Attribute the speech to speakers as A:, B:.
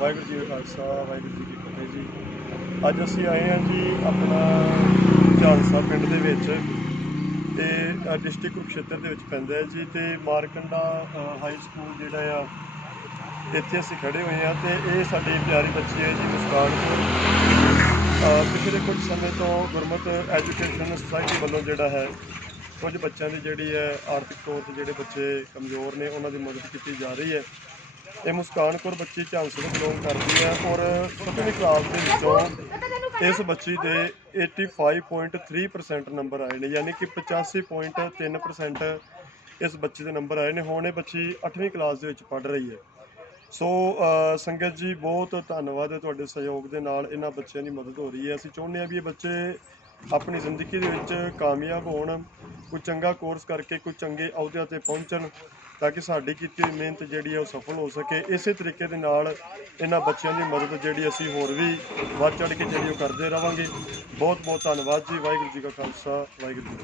A: ਵਾਹਿਗੁਰੂ ਜੀ ਕਾ ਖਾਲਸਾ, ਵਾਹਿਗੁਰੂ ਜੀ ਕੀ ਫਤਿਹ ਜੀ। ਅੱਜ ਅਸੀਂ ਆਏ ਹਾਂ ਜੀ ਆਪਣਾ ਝਾਂਸਾ ਪਿੰਡ ਦੇ ਵਿੱਚ। ਤੇ ਡਿਸਟ੍ਰਿਕਟ ਕੁਰੂਕਸ਼ੇਤਰ ਦੇ ਵਿੱਚ ਪੈਂਦਾ ਹੈ ਜੀ। ਤੇ ਮਾਰਕੰਡਾ ਹਾਈ ਸਕੂਲ ਜਿਹੜਾ ਆ, ਇੱਥੇ ਅਸੀਂ ਖੜੇ ਹੋਏ ਹਾਂ ਤੇ ਇਹ ਸਾਡੀ ਪਿਆਰੀ ਬੱਚੀ ਹੈ ਜੀ, ਮੁਸਕਾਨ ਪਿਛਲੇ ਕੁਝ ਸਮੇਂ ਤੋਂ ਗੁਰਮਤ ਐਜੂਕੇਸ਼ਨ ਸੁਸਾਇਟੀ ਵੱਲੋਂ ਜਿਹੜਾ ਹੈ, ਕੁਝ ਬੱਚਿਆਂ ਦੀ ਜਿਹੜੀ ਹੈ ਆਰਥਿਕ ਤੌਰ ਤੇ ਜਿਹੜੇ ਬੱਚੇ ਕਮਜ਼ੋਰ ਨੇ, ਉਹਨਾਂ ਦੀ ਮਦਦ ਕੀਤੀ ਜਾ ਰਹੀ ਹੈ। ਇਹ ਮੁਸਕਾਨਪੁਰ ਬੱਚੀ ਝਾਂਸੀ ਨੂੰ ਬਿਲੋਂਗ ਕਰਦੀ ਹੈ ਔਰ ਸੱਤਵੀਂ ਕਲਾਸ ਦੇ ਵਿੱਚੋਂ ਇਸ ਬੱਚੀ ਦੇ 85.3% ਨੰਬਰ ਆਏ ਨੇ, ਯਾਨੀ ਕਿ 85.3% ਇਸ ਬੱਚੀ ਦੇ ਨੰਬਰ ਆਏ ਨੇ। ਹੁਣ ਇਹ ਬੱਚੀ 8ਵੀਂ ਕਲਾਸ ਦੇ ਵਿੱਚ ਪੜ੍ਹ ਰਹੀ ਹੈ। ਸੋ ਸੰਗਤ ਜੀ, ਬਹੁਤ ਧੰਨਵਾਦ ਹੈ ਤੁਹਾਡੇ ਸਹਿਯੋਗ ਦੇ ਨਾਲ ਇਹਨਾਂ ਬੱਚਿਆਂ ਦੀ ਮਦਦ ਹੋ ਰਹੀ ਹੈ। ਅਸੀਂ ਚਾਹੁੰਦੇ ਹਾਂ ਵੀ ਇਹ ਬੱਚੇ ਆਪਣੀ ਜ਼ਿੰਦਗੀ ਦੇ ਵਿੱਚ ਕਾਮਯਾਬ ਹੋਣ। ਕੋਈ ਚੰਗਾ ਕੋਰਸ ਕਰਕੇ ਕੋਈ ਚੰਗੇ ਅਹੁਦਿਆਂ ਤੇ ਪਹੁੰਚਣ ਤਾਂ ਕਿ ਸਾਡੀ ਕੀਤੀ ਹੋਈ ਮਿਹਨਤ ਜਿਹੜੀ ਹੈ ਉਹ ਸਫਲ ਹੋ ਸਕੇ। ਇਸੇ ਤਰੀਕੇ ਦੇ ਨਾਲ ਇਹਨਾਂ ਬੱਚਿਆਂ ਦੀ ਮਦਦ ਜਿਹੜੀ ਅਸੀਂ ਹੋਰ ਵੀ ਵੱਧ ਚੜ ਕੇ ਜਿਹੜੀ ਉਹ ਕਰਦੇ ਰਵਾਂਗੇ। ਬਹੁਤ ਬਹੁਤ ਧੰਨਵਾਦ ਜੀ। ਵਾਹਿਗੁਰੂ ਜੀ ਕਾ ਖਾਲਸਾ, ਵਾਹਿਗੁਰੂ ਜੀ